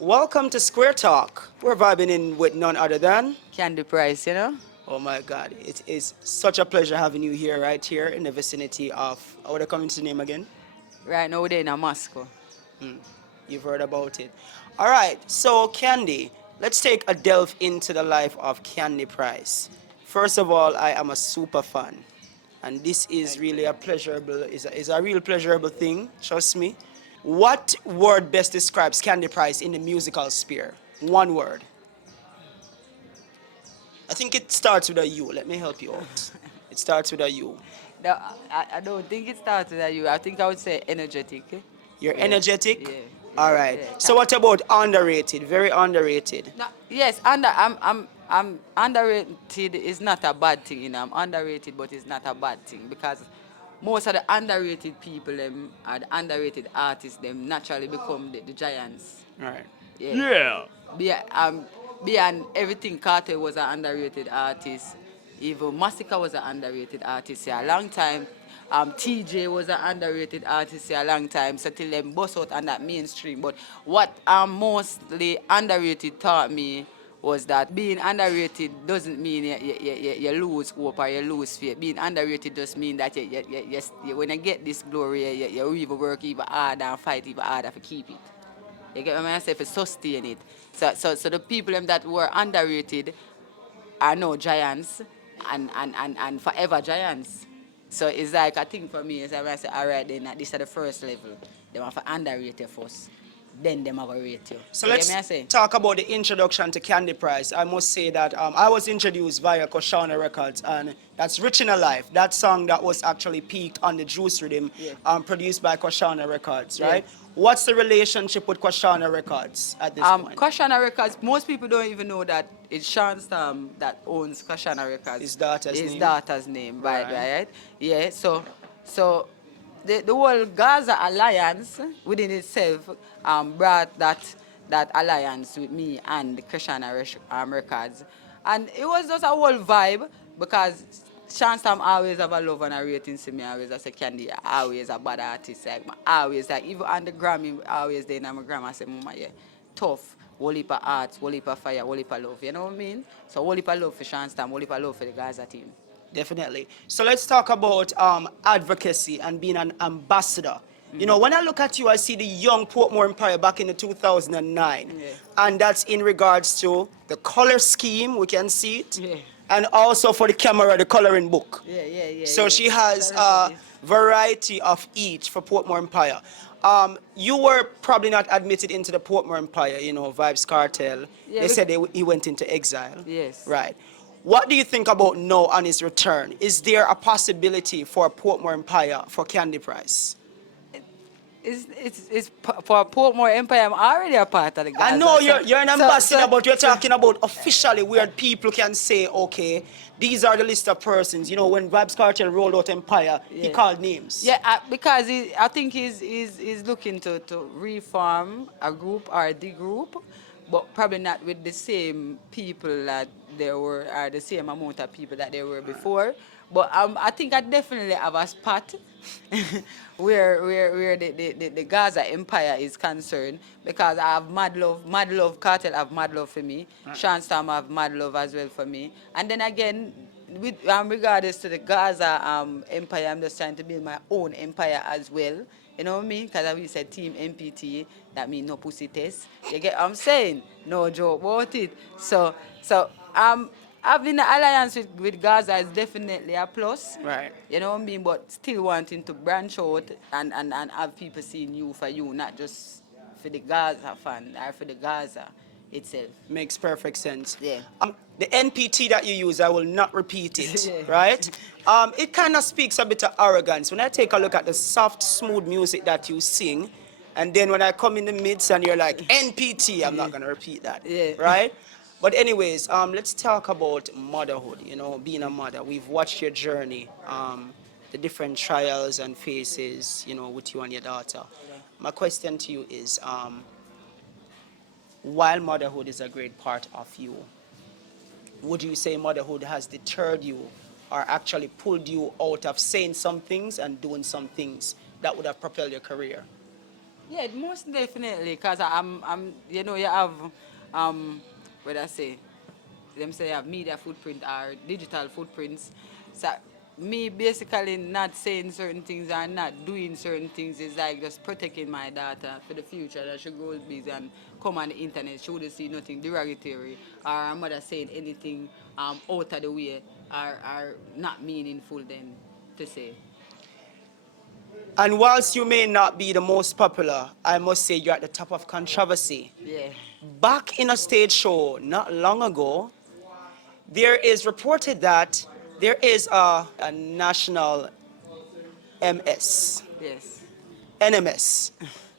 Welcome to Square Talk. We're vibing in with none other than. Candy Price, you know? Oh my God, it is such a pleasure having you here, right here in the vicinity of. What the community name again? Right now we're in a Moscow. Hmm, you've heard about it. All right, so Candy, let's take a delve into the life of Candy Price. First of all, I am a super fan, and this is really a pleasurable, is a real pleasurable thing. Trust me. What word best describes Candy Price in the musical sphere? One word. I think it starts with a U. Let me help you out. It starts with a U. No, I don't think it started at you. I think I would say energetic. Eh? You're Yeah, energetic. yeah, All yeah, right. yeah. So what about underrated? Very underrated. No, yes, I'm underrated is not a bad thing, you know. I'm underrated, but it's not a bad thing because most of the underrated people, them, are the underrated artists, them naturally become the giants. All right. Yeah. Yeah. Be, um, Beyond everything, Carter was an underrated artist. Even Masika was an underrated artist for a long time. TJ was an underrated artist for a long time. So till them bust out on that mainstream. But what mostly underrated taught me was that being underrated doesn't mean you lose hope or you lose faith. Being underrated just means that when you get this glory, you even work even harder and fight even harder to keep it. You get what I say? For sustain it. So the people them that were underrated are now giants and forever giants. So it's like I think for me, it's like I say, all right, then this is the first level. They want to underrate you first. Then them have to rate you. So You get let's me I say? talk about the introduction to Candy Price. I must say that I was introduced via Koshana Records, and that's Rich in a Life. That song that was actually peaked on the Juice Rhythm, Yeah. produced by Koshana Records, Yeah. right? What's the relationship with Koshana Records at this point? Koshana Records, most people don't even know that it's Sean Stam that owns Koshana Records. His daughter's His name? daughter's name, right, Right. right? Yeah, so the whole Gaza alliance within itself brought that alliance with me and Koshana Records. And it was just a whole vibe because Sean Stam always have a love and a rating to me. Always I say Candy always a bad artist. Like always like even on the Grammy always there in my grandma I say Mama yeah tough. Whole heap of art, whole heap of fire, whole heap of love. You know what I mean? So whole heap of love for Sean Stam, whole heap of love for the Gaza team. Definitely. So let's talk about advocacy and being an ambassador. You know, when I look at you, I see the young Portmore Empire back in the 2009. Yeah. And that's in regards to the color scheme, we can see it. Yeah. And also for the camera, the coloring book. Yeah. So she has Shout out a to this. variety of each for Portmore Empire. You were probably not admitted into the Portmore Empire, you know, Vibes Cartel. Yeah, They said he went into exile. Yes. Right. What do you think about now on his return? Is there a possibility for Portmore Empire for Candy Price? For Portmore Empire, I'm already a part of the Gaza. I know you're an ambassador, but you're so- talking about officially where people can say, okay, these are the list of persons. You know, when Vibes Cartel rolled out Empire, he Yeah. called names. Yeah, because I think he's looking to reform a group or the group, but probably not with the same people that there were, or the same amount of people that there were before. But I think I definitely have a spot where the Gaza Empire is concerned because I have mad love Cartel have mad love for me, Sean Stam have mad love as well for me, and then again with regardless to the Gaza empire, I'm just trying to build my own empire as well. You know what I mean? Because we said Team MPT, that means no pussy test. You get what I'm saying? No joke about it. So having an alliance with Gaza is definitely a plus. Right. You know what I mean? But still wanting to branch out and have people seeing you for you, not just for the Gaza fan or for the Gaza itself. Makes perfect sense. Yeah. The NPT that you use, I will not repeat it, Yeah. right? It kind of speaks a bit of arrogance. When I take a look at the soft, smooth music that you sing, and then when I come in the midst and you're like, NPT, I'm not going to repeat that, Yeah. right? But anyways, let's talk about motherhood, you know, being a mother. We've watched your journey, the different trials and phases, you know, with you and your daughter. My question to you is, while motherhood is a great part of you, would you say motherhood has deterred you or actually pulled you out of saying some things and doing some things that would have propelled your career? Yeah, most definitely, because you have, what I say, them say you have media footprint or digital footprints. So me basically not saying certain things or not doing certain things is like just protecting my daughter for the future that she grows big and come on the internet. She wouldn't see nothing derogatory or her mother saying anything out of the way or not meaningful then to say. And whilst you may not be the most popular, I must say you're at the top of controversy. Yeah. Back in a stage show not long ago, there is reported that there is a national MS, Yes. NMS.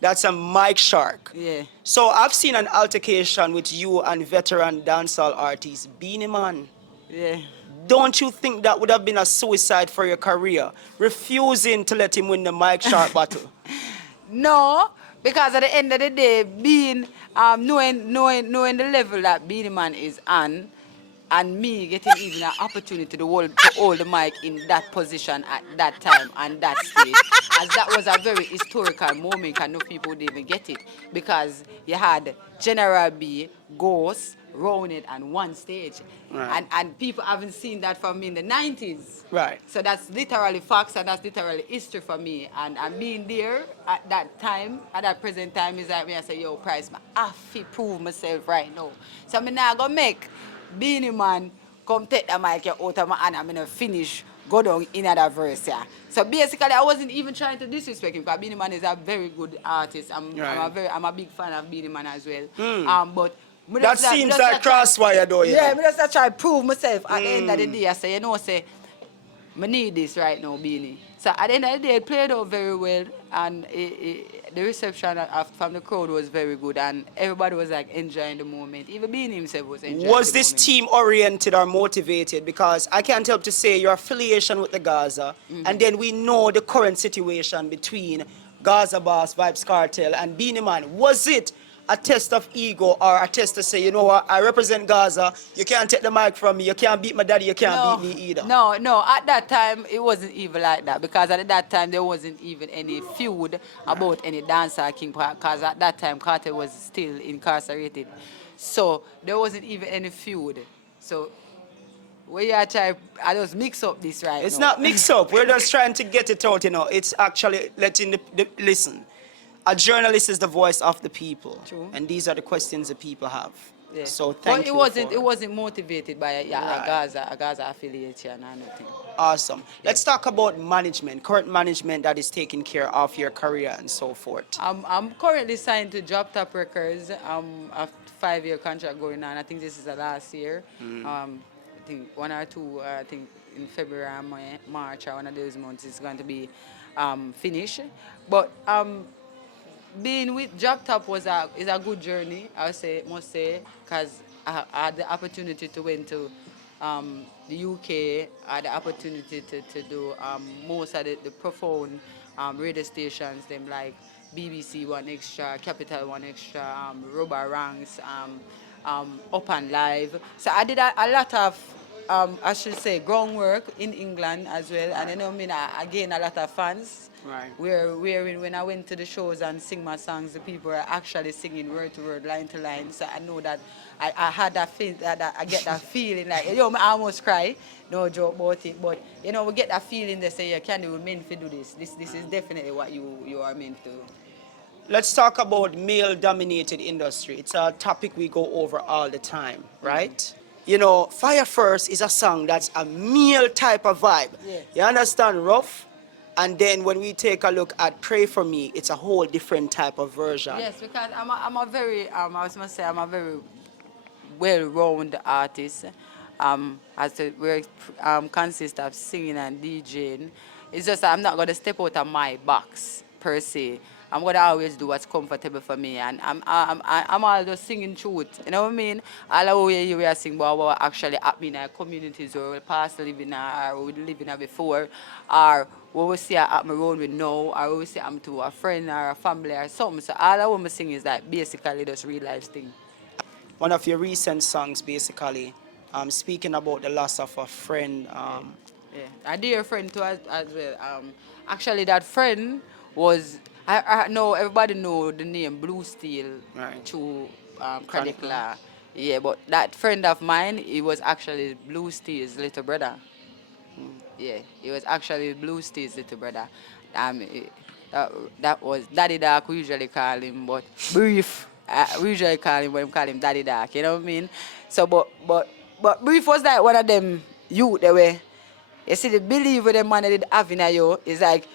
That's a Mike Shark. Yeah. So I've seen an altercation with you and veteran dancehall artist Beenie Man. Yeah. Don't you think that would have been a suicide for your career? Refusing to let him win the Mike Shark battle. No, because at the end of the day, being knowing the level that Beenie Man is on, and me getting even an opportunity to hold the mic in that position at that time and that stage, as that was a very historical moment, and no people would even get it because you had General B, Ghost, Rounded, and one stage, Right. and people haven't seen that from me in the 90s. Right. So that's literally facts and that's literally history for me. And being there at that time, at that present time, is like me, I say, yo, Price, I have to prove myself right now. So I'm not going to make Beenie Man come take the mic out of my hand and I'm going to finish, go down in that verse, yeah. So basically, I wasn't even trying to disrespect him because Beenie Man is a very good artist. Right. I'm a big fan of Beenie Man as well. Hmm. But That seems like crossfire though, you yeah, know. I just try to prove myself at the end of the day. I say, say, I need this right now, Beenie. So at the end of the day, it played out very well, and the reception from the crowd was very good, and everybody was like enjoying the moment. Even Beenie himself was enjoying Was the this moment. team oriented or motivated? Because I can't help to say your affiliation with the Gaza, and then we know the current situation between Gaza Boss, Vibes Cartel, and Beenie Man. Was it a test of ego or a test to say, you know what, I represent Gaza, you can't take the mic from me, you can't beat my daddy, you can't beat No, me either? no. At that time, it wasn't even like that because at that time there wasn't even any feud about any dancer king because at that time Carter was still incarcerated, so there wasn't even any feud. So we are trying, I just mix up this right It's now. not mix up. We're just trying to get it out, you know. It's actually letting listen. A journalist is the voice of the people, True. and these are the questions the people have. Yeah. So But thank it you wasn't it for wasn't motivated by right. A Gaza affiliation or nothing. Awesome. Yeah. Let's talk about management, current management that is taking care of your career and so forth. I'm currently signed to Droptop Records. A 5-year contract going on. I think this is the last year. I think one or two. I think in February or March or one of those months is going to be finished. But being with Droptop is a good journey. Must say because I had the opportunity to went to the UK. I had the opportunity to do most of the profound radio stations, them like BBC One Extra, Capital One Extra, Rubber Ranks, Up and Live. So I did a lot of, I should say, groundwork in England as well. And you know, I gained a lot of fans. Right. Wherein when I went to the shows and sing my songs, the people are actually singing word to word, line to line. So I know that I had that feel that I get that feeling like I almost cry. No joke about it, but we get that feeling. They say, "Yeah, Candy, we're meant to do this. This is definitely what you are meant to." Let's talk about male-dominated industry. It's a topic we go over all the time, right? You know, Fire First is a song that's a male type of vibe. Yes. You understand, rough? And then when we take a look at Pray For Me, it's a whole different type of version. Yes, because I'm a very I was gonna say I'm a very well-rounded artist. As a work consists of singing and DJing. It's just that I'm not gonna step out of my box per se. I'm gonna always do what's comfortable for me, and I'm all just singing truth. You know what I mean? All of what you were singing about what actually happening in our communities or we past living or we living in before, or what we see happen around we know, or what we see happen to a friend or a family or something. So all I want to sing is like basically just real life thing. One of your recent songs, basically, speaking about the loss of a friend. Yeah, a dear friend too as well. Actually, that friend was I know everybody know the name Blue Steel Right. through Chronic Law. Chronicler. Yeah, but that friend of mine, he was actually Blue Steel's little brother. Yeah, he was actually Blue Steel's little brother. Eh, that, that was Daddy Dark, we usually call him, but Brief, we usually call him when we call him Daddy Dark, you know what I mean? So, but Brief was like one of them youth, they were, you see, the belief with the man that did have in you is like,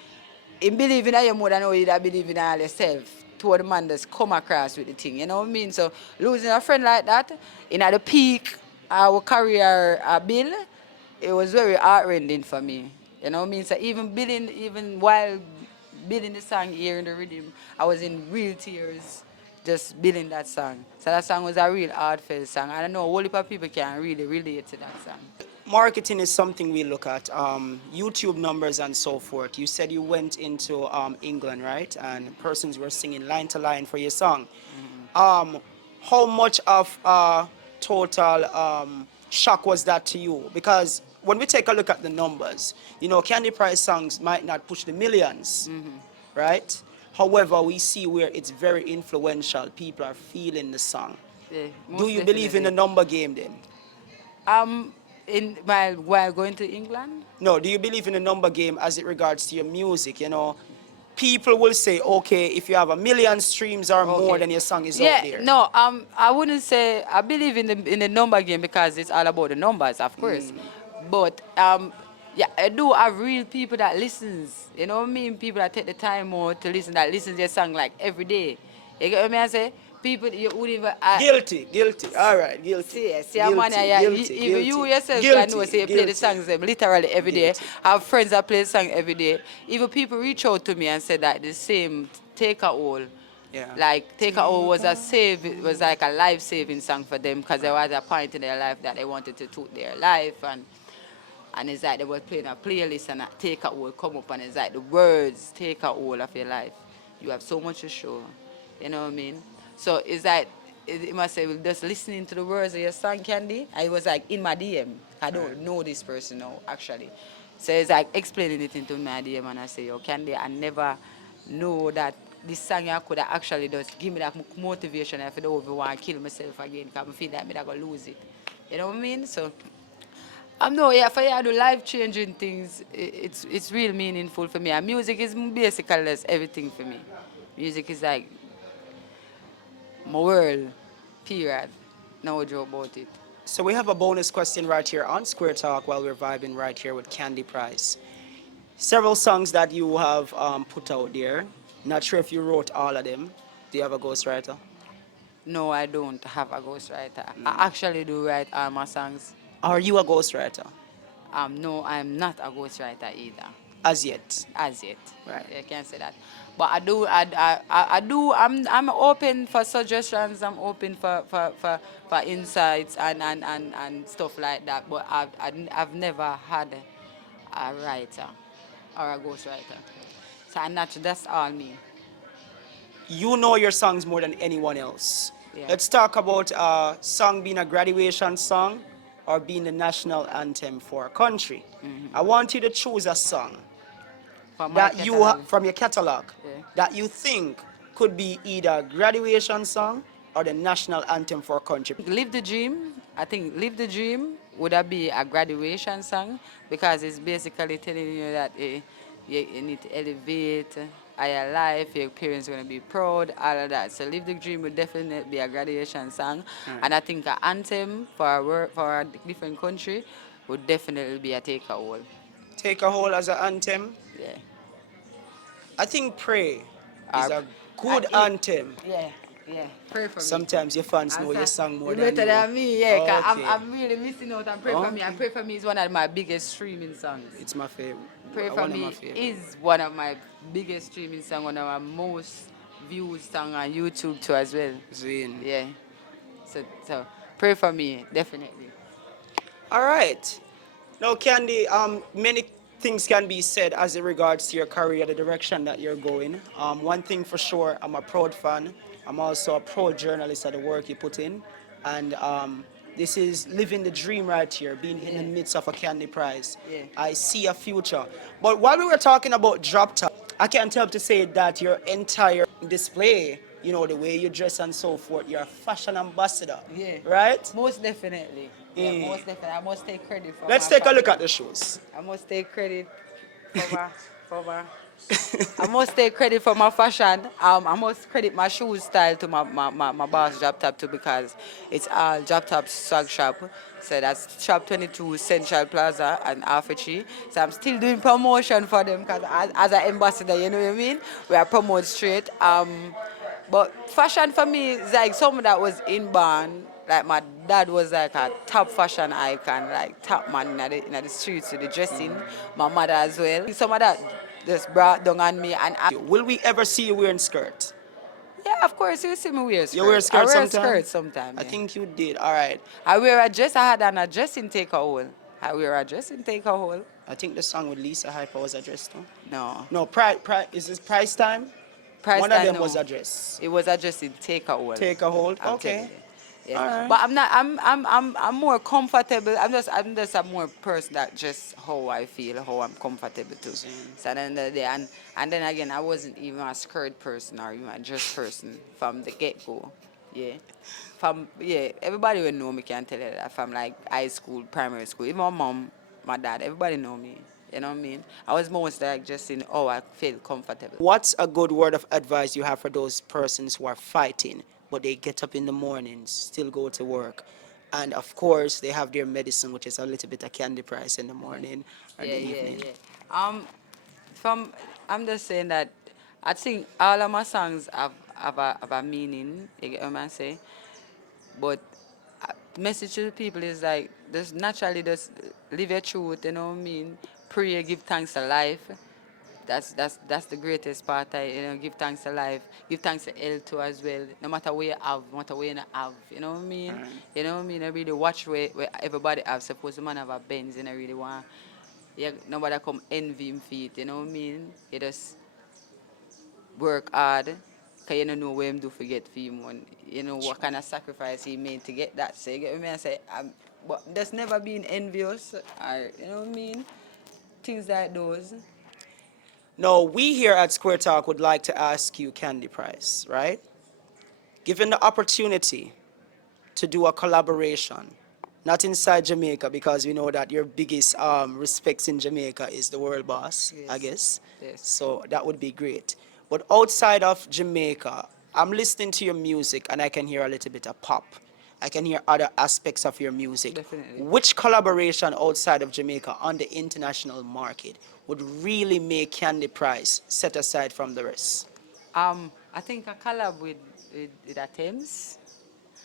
in believing in you more than how you believe in all yourself. To the man that's come across with the thing, you know what I mean? So losing a friend like that, in at the peak our career bill, it was very heartrending for me. You know what I mean? So even building, even while building the song, hearing the rhythm, I was in real tears just building that song. So that song was a real heartfelt song. And I know a whole heap of people can really relate to that song. Marketing is something we look at, YouTube numbers and so forth. You said you went into England, right? And persons were singing line to line for your song. Um, how much of total shock was that to you? Because when we take a look at the numbers, Candy Price songs might not push the millions, right? However, we see where it's very influential. People are feeling the song. Yeah, Do most you believe in the definitely. number game then? Um, in while going to England, No, do you believe in the number game as it regards to your music? People will say, okay, if you have a million streams or more, okay. then your song is out Yeah, there. no, I wouldn't say I believe in the number game because it's all about the numbers, of course. But yeah, I do have real people that listens. You know what I mean? People that take the time out to listen, that listen to your song like every day. You get what I say? People you wouldn't even Guilty, guilty. All right, guilty, see, man, guilty, yeah, guilty, even you guilty, yourself can know, guilty, say, you play the guilty, songs literally every day. guilty. I have friends that play the song every day. Even people reach out to me and say that the same Take a All. Yeah. Like, Take a All was it was like a life saving song for them because there was a point in their life that they wanted to took their life. And it's like they were playing a playlist and a Take a All come up and it's like the words, Take a All of your life. You have so much to show. You know what I mean? So it's like, it must say, just listening to the words of your song, Candy, I was like in my DM. I don't know this person now, actually. So it's like explaining it into my DM and I say, yo, Candy, I never know that this song I could have actually just give me that motivation if I don't even want to kill myself again because I feel that I'm going to lose it. You know what I mean? So no, yeah, for you do life changing things, it's real meaningful for me. And music is basically that's everything for me. Music is like my world, period. No joke about it. So we have a bonus question right here on Square Talk while we're vibing right here with Candy Price. Several songs that you have put out there. Not sure if you wrote all of them. Do you have a ghostwriter? No, I don't have a ghostwriter. I actually do write all my songs. Are you a ghostwriter? No, I'm not a ghostwriter either. As yet. As yet. Right. I can't say that. But I'm open for suggestions, I'm open for insights and stuff like that. But I've never had a writer or a ghostwriter. So I'm not, that's all me. You know your songs more than anyone else. Yeah. Let's talk about a song being a graduation song or being the national anthem for a country. I want you to choose a song For my that you catalog. from your catalog Yeah. that you think could be either a graduation song or the national anthem for a country. Live the Dream, I think Live the Dream would that be a graduation song because it's basically telling you that you need to elevate higher life, your parents are going to be proud, all of that. So Live the Dream would definitely be a graduation song. And I think an anthem for a different country would definitely be a Take a All. Take a Hold as an anthem. Yeah. I think Pray is Uh, a good I- anthem. Yeah, yeah. Pray for me. Sometimes your fans know your song more than better you. than me, yeah. 'Cause Okay. I'm really missing out on Pray for Me. Okay. And Pray for Me is one of my biggest streaming songs. It's my favorite. Pray for One of my Me favorite. is one of my biggest streaming songs, one of my most viewed song on YouTube too as well. Zin. Yeah. So Pray for Me, definitely. All right. Now, Candy, many things can be said as it regards to your career, the direction that you're going. One thing for sure, I'm a proud fan. I'm also a proud journalist of the work you put in. And this is living the dream right here, being in the midst of a Candy Prize. Yeah. I see a future. But while we were talking about Droptop, I can't help to say that your entire display, you know, the way you dress and so forth, you're a fashion ambassador, Yeah, right? most definitely. Yeah, Mm. most definitely. I must take credit for Let's my take a look fashion. at the shoes. I must take credit for my. I must take credit for my fashion. I must credit my shoe style to my boss Droptop too because it's all Droptop swag shop. So that's Shop 22 Central Plaza and Alpha. So I'm still doing promotion for them because as an ambassador, you know what I mean? We are promote straight. But fashion for me is like something that was inborn. Like my dad was like a top fashion icon, like top man in the streets with the dressing. My mother as well. Some of that just brought down on me. And Will we ever see you wearing skirt? yeah, of course, you see me wear You wear skirt. I skirt wear a sometime? skirt sometime, I yeah. think you did. All right. I wear a dress. I had on a dressing take a hole. I wear a dressing take a hole. I think the song with Lisa Hyper was addressed to. No. No, is this price time? Price One of tag, them was no. addressed. It was a dressing take a hole. Take a hold. I'm telling Okay. you. Yeah. All right. But I'm not I'm more comfortable. I'm just a more person that just how I feel, how I'm comfortable too. Same. So at the end of the day and then again I wasn't even a skirt person or even a dress person from the get go. Yeah. From yeah, everybody will know me can tell you that from like high school, primary school, even my mom, my dad, everybody know me. You know what I mean? I was most like just in oh I feel comfortable. What's a good word of advice you have for those persons who are fighting, but they get up in the mornings, still go to work, and of course they have their medicine, which is a little bit of candy price in the morning or in Yeah, the yeah, evening? yeah. From I'm just saying that I think all of my songs have a meaning. You get what I say? But the message to the people is like just naturally just live your truth. You know what I mean? Pray, give thanks to life. That's the greatest part. Give thanks to life. Give thanks to health too as well. No matter where you have, no matter where you not have. You know what I mean? Alright. You know what I mean? I really watch where everybody have. Suppose the man have a Benz and I really want. Yeah, nobody come envy him for it. You know what I mean? You just work hard. Cause you don't know what him do for get for him one. You know what kind of sacrifice he made to get that. So you get what I mean? I say, but there's never been envious or you know what I mean? Things like those. Now, we here at Square Talk would like to ask you, Candy Price, right? Given the opportunity to do a collaboration, not inside Jamaica, because we know that your biggest respects in Jamaica is the world boss, I Yes. guess. Yes. So that would be great. But outside of Jamaica, I'm listening to your music and I can hear a little bit of pop. I can hear other aspects of your music. Definitely. Which collaboration outside of Jamaica on the international market would really make Candy Price set aside from the rest? I think I collab with a Thames.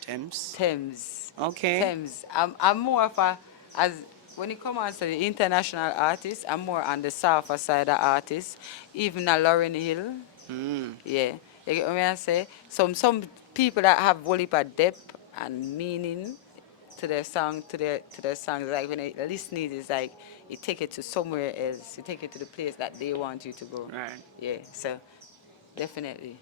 Thames? Thames. Okay. Thames. I'm more of a as when it comes to the international artists, I'm more on the softer side of artists. Even a Lauren Hill. Mm. Yeah. You get what I say? Some people that have whole heap of depth and meaning to their song to their songs. Like when they listen it, it's like you take it to somewhere else. You take it to the place that they want you to go. Right. Yeah. So definitely.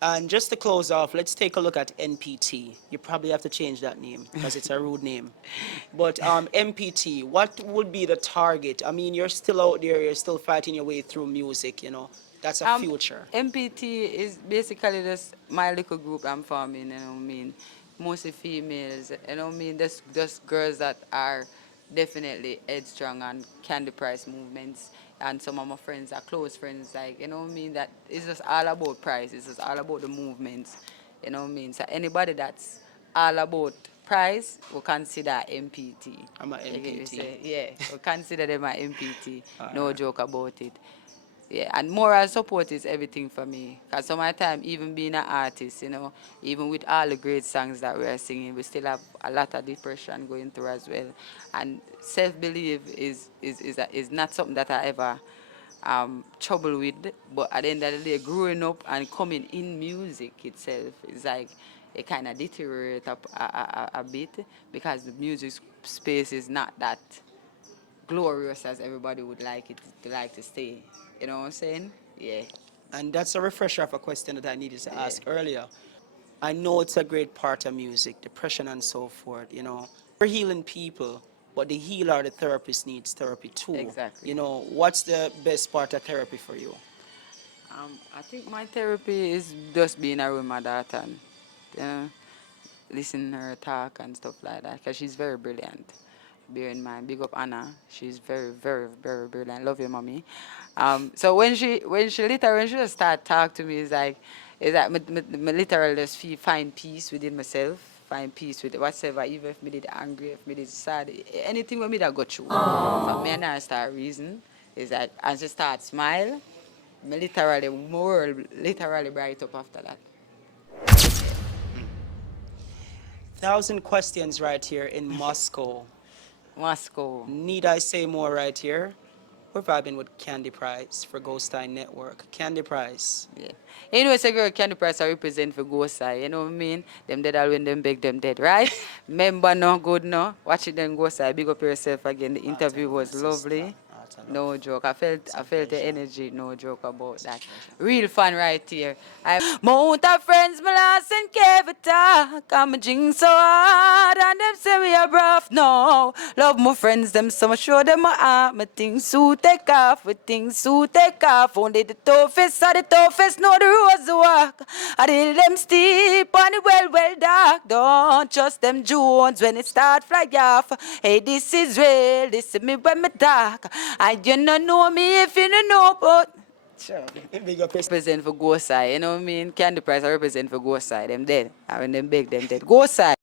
And just to close off, let's take a look at NPT. You probably have to change that name because it's a rude name. But MPT, what would be the target? I mean, you're still out there, you're still fighting your way through music, you know. That's a Um, future. MPT is basically just my little group I'm forming, you know what I mean? Mostly females, you know what I mean? Just girls that are definitely headstrong and candy price movements. And some of my friends are close friends, like, you know what I mean? That it's just all about price, it's just all about the movements, you know what I mean? So anybody that's all about price, we consider MPT. I'm a You get me MPT. say? Yeah, we consider them a MPT, no Alright. joke about it. Yeah, and moral support is everything for me. Because some of the time, even being an artist, even with all the great songs that we are singing, we still have a lot of depression going through as well. And self-belief is not something that I ever trouble with. But at the end of the day, growing up and coming in music itself is like it kind of deteriorate a bit because the music space is not that glorious as everybody would like it to like to stay. You know what I'm saying? Yeah. And that's a refresher of a question that I needed to Yeah. ask earlier. I know it's a great part of music, depression and so forth, you know. We're healing people, but the healer, the therapist needs therapy too. Exactly. You know, what's the best part of therapy for you? I think my therapy is just being around my daughter and uh, listen to her talk and stuff like that because she's very brilliant. Bear in mind, big up Anna. She's very, very, very brilliant. Love you, mommy. So when she just start talk to me, it's like me literally just find peace within myself, find peace with whatever, even if me did angry, if me did sad, anything with me that go through. So me and her start reason. It's like as she start smile, me literally world literally bright up after that. 1,000 questions right here in Moscow. Moscow. Need I say more right here? We're vibing with Candy Price for Ghost Eye Network. Candy Price. Yeah. You know, it's a girl Candy Price I represent for Ghost Side. You know what I mean? Them dead all when them beg them dead, right? Member no good no. Watch it then Ghost Side. Big up yourself again. The interview was lovely. No joke. I felt the energy. No joke about that. Real fun right here. Mount of friends, my last and Kevita. Come drink so hard and them say we are rough. No, love my friends, them so much show them my heart. My things to take off, my things to take off. Only the toughest are the toughest, know the roads to walk. I did them steep on the well dark. Don't trust them Jones when it start fly off. Hey, this is real, this is me when me talk. And you don't know me if you don't know, but sure. Big up yourself. Represent for Ghost Side, you know what I mean? Candy Price I represent for Ghost Side, them dead. And when them beg them dead. Ghost Side.